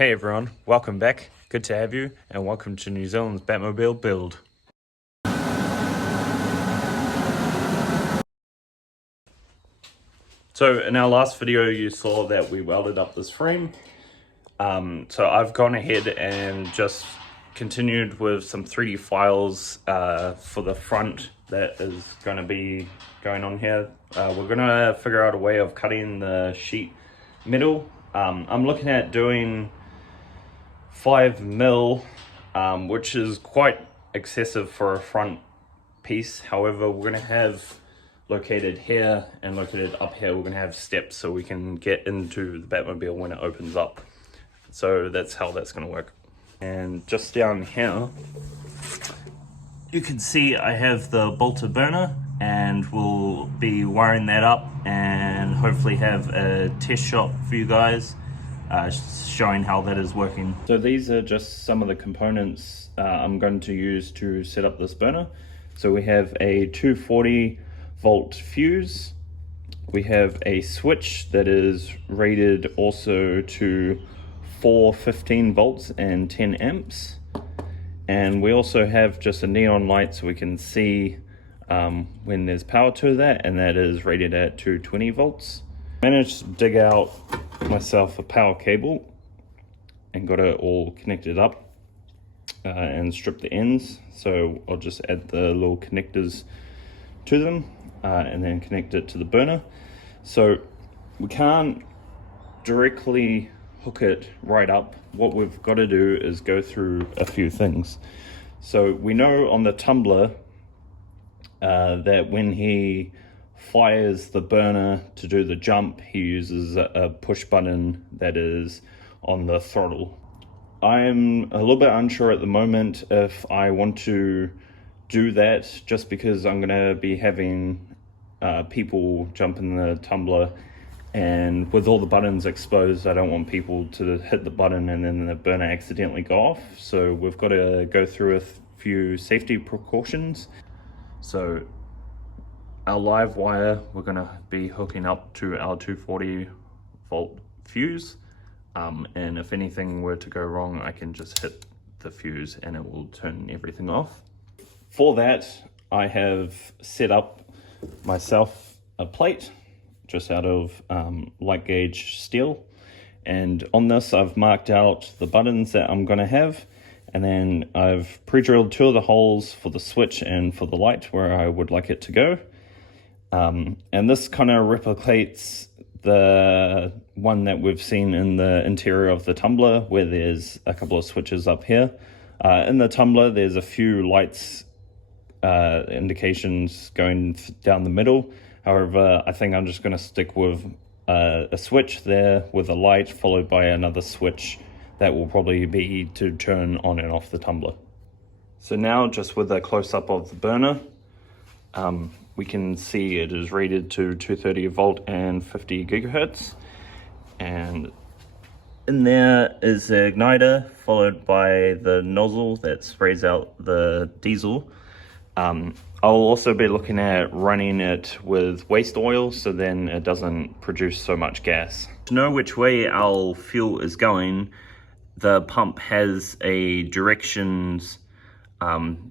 Hey everyone, welcome back. Good to have you, and welcome to New Zealand's Batmobile build. So in our last video, you saw that we welded up this frame. So I've gone ahead and just continued with some 3D files for the front that is going to be going on here. We're going to figure out a way of cutting the sheet metal. I'm looking at doing 5mm, which is quite excessive for a front piece. However, we're going to have located here and located up here, we're going to have steps so we can get into the Batmobile when it opens up. So that's how that's going to work. And just down here, you can see I have the bolted burner, and we'll be wiring that up and hopefully have a test shot for you guys showing how that is working. So these are just some of the components I'm going to use to set up this burner. So we have a 240 volt fuse, we have a switch that is rated also to 415 volts and 10 amps, and we also have just a neon light so we can see when there's power to that, and that is rated at 220 volts. Managed to dig out myself a power cable and got it all connected up and strip the ends, so I'll just add the little connectors to them and then connect it to the burner. So we can't directly hook it right up. What we've got to do is go through a few things. So we know on the tumbler that when he fires the burner to do the jump, he uses a push button that is on the throttle. I'm a little bit unsure at the moment if I want to do that, just because I'm going to be having people jump in the tumbler, and with all the buttons exposed, I don't want people to hit the button and then the burner accidentally go off. So we've got to go through a few safety precautions. So our live wire, we're going to be hooking up to our 240 volt fuse, and if anything were to go wrong, I can just hit the fuse and it will turn everything off. For that, I have set up myself a plate just out of light gauge steel, and on this I've marked out the buttons that I'm going to have, and then I've pre-drilled 2 of the holes for the switch and for the light where I would like it to go. And this kind of replicates the one that we've seen in the interior of the tumbler, where there's a couple of switches up here. In the tumbler there's a few lights indications going down the middle. However, I think I'm just going to stick with a switch there with a light followed by another switch that will probably be to turn on and off the tumbler. So now, just with a close-up of the burner, we can see it is rated to 230 volt and 50 gigahertz, and in there is the igniter followed by the nozzle that sprays out the diesel. I'll also be looking at running it with waste oil, so then it doesn't produce so much gas. To know which way our fuel is going, the pump has a directions,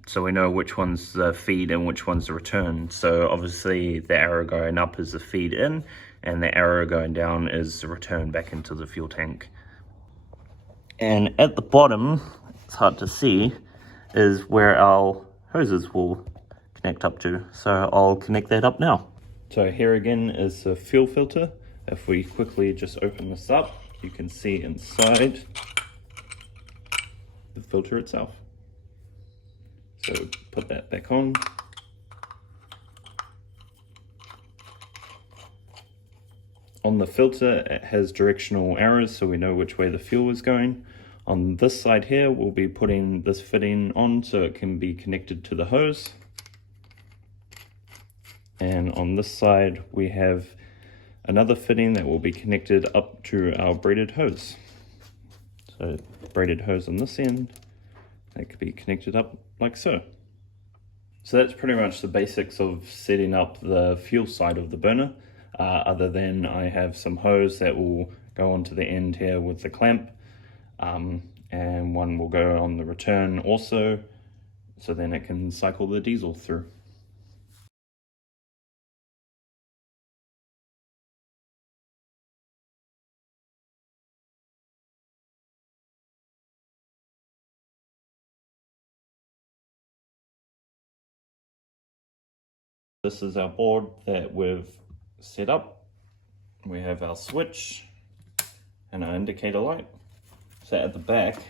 so we know which one's the feed and which one's the return. So obviously the arrow going up is the feed in, and the arrow going down is the return back into the fuel tank. And at the bottom, it's hard to see, is where our hoses will connect up to. So I'll connect that up now. So here again is the fuel filter. If we quickly just open this up, you can see inside the filter itself. So put that back on. On the filter, it has directional arrows, so we know which way the fuel is going. On this side here, we'll be putting this fitting on so it can be connected to the hose. And on this side, we have another fitting that will be connected up to our braided hose. So braided hose on this end, that could be connected up like so. So that's pretty much the basics of setting up the fuel side of the burner, other than I have some hose that will go onto the end here with the clamp. and one will go on the return also, so then it can cycle the diesel through. This is our board that we've set up. We have our switch and our indicator light. So at the back,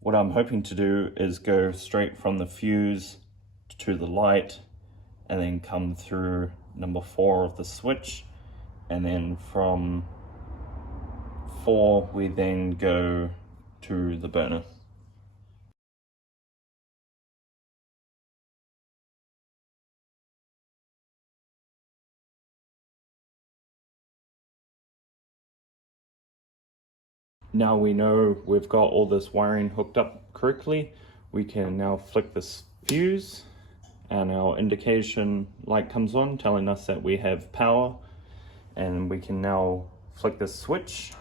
what I'm hoping to do is go straight from the fuse to the light and then come through number 4 of the switch, and then from 4 we then go to the burner. Now we know we've got all this wiring hooked up correctly, we can now flick this fuse and our indication light comes on telling us that we have power, and we can now flick this switch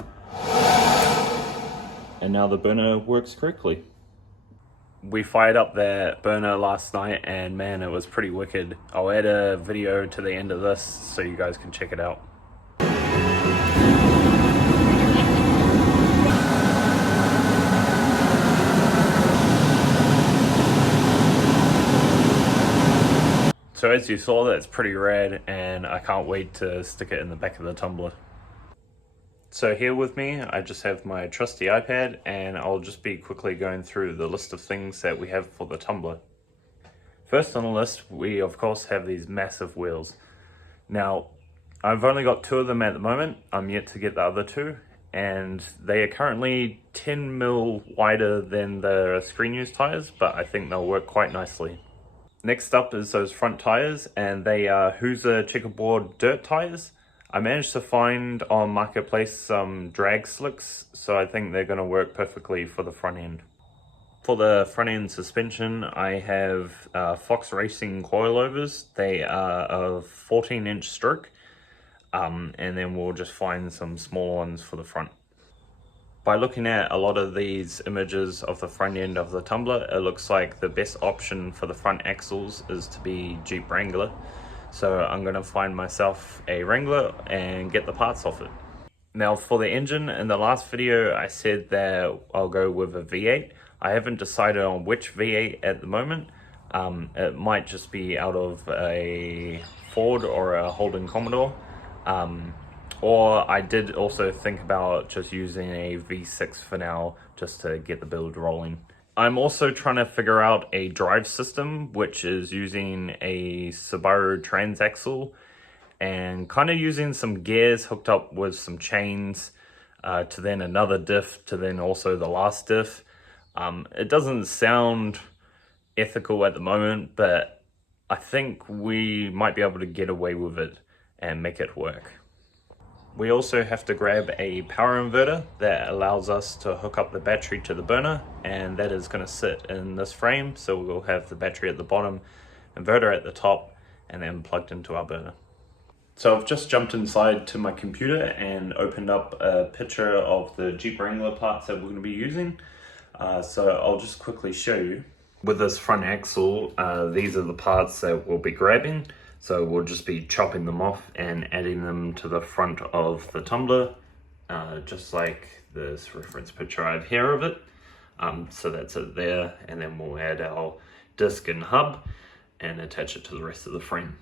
and now the burner works correctly. We fired up that burner last night and man, it was pretty wicked. I'll add a video to the end of this so you guys can check it out. So as you saw, that's pretty rad, and I can't wait to stick it in the back of the tumbler. So here with me, I just have my trusty iPad, and I'll just be quickly going through the list of things that we have for the tumbler. First on the list, we of course have these massive wheels. Now, I've only got 2 of them at the moment. I'm yet to get the other 2, and they are currently 10 mil wider than the screen use tires, but I think they'll work quite nicely. Next up is those front tires, and they are Huza checkerboard dirt tires. I managed to find on Marketplace some drag slicks, so I think they're going to work perfectly for the front end. For the front end suspension, I have Fox Racing coilovers. They are a 14-inch stroke, and then we'll just find some small ones for the front. By looking at a lot of these images of the front end of the tumbler, it looks like the best option for the front axles is to be Jeep Wrangler. So I'm going to find myself a Wrangler and get the parts off it. Now for the engine, in the last video I said that I'll go with a V8. I haven't decided on which V8 at the moment. It might just be out of a Ford or a Holden Commodore. Or I did also think about just using a V6 for now, just to get the build rolling. I'm also trying to figure out a drive system, which is using a Subaru transaxle and kind of using some gears hooked up with some chains to then another diff, to then also the last diff. It doesn't sound ethical at the moment, but I think we might be able to get away with it and make it work. We also have to grab a power inverter that allows us to hook up the battery to the burner, and that is going to sit in this frame, so we'll have the battery at the bottom, inverter at the top, and then plugged into our burner. So I've just jumped inside to my computer and opened up a picture of the Jeep Wrangler parts that we're going to be using. So I'll just quickly show you. With this front axle, these are the parts that we'll be grabbing. So we'll just be chopping them off and adding them to the front of the tumbler, just like this reference picture I have here of it. So that's it there, and then we'll add our disc and hub and attach it to the rest of the frame.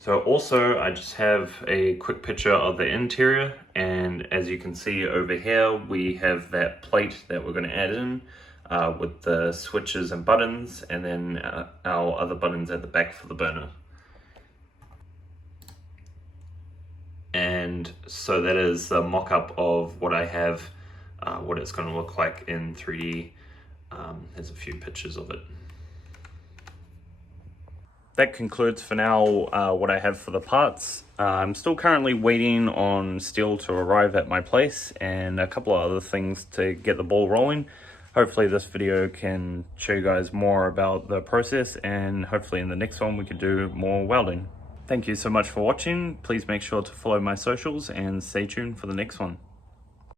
So also I just have a quick picture of the interior, and as you can see over here we have that plate that we're going to add in with the switches and buttons, and then our other buttons at the back for the burner. And so that is the mock-up of what I have, what it's going to look like in 3D. There's a few pictures of it. That concludes for now what I have for the parts. I'm still currently waiting on steel to arrive at my place and a couple of other things to get the ball rolling. Hopefully this video can show you guys more about the process, and hopefully in the next one we could do more welding. Thank you so much for watching. Please make sure to follow my socials and stay tuned for the next one.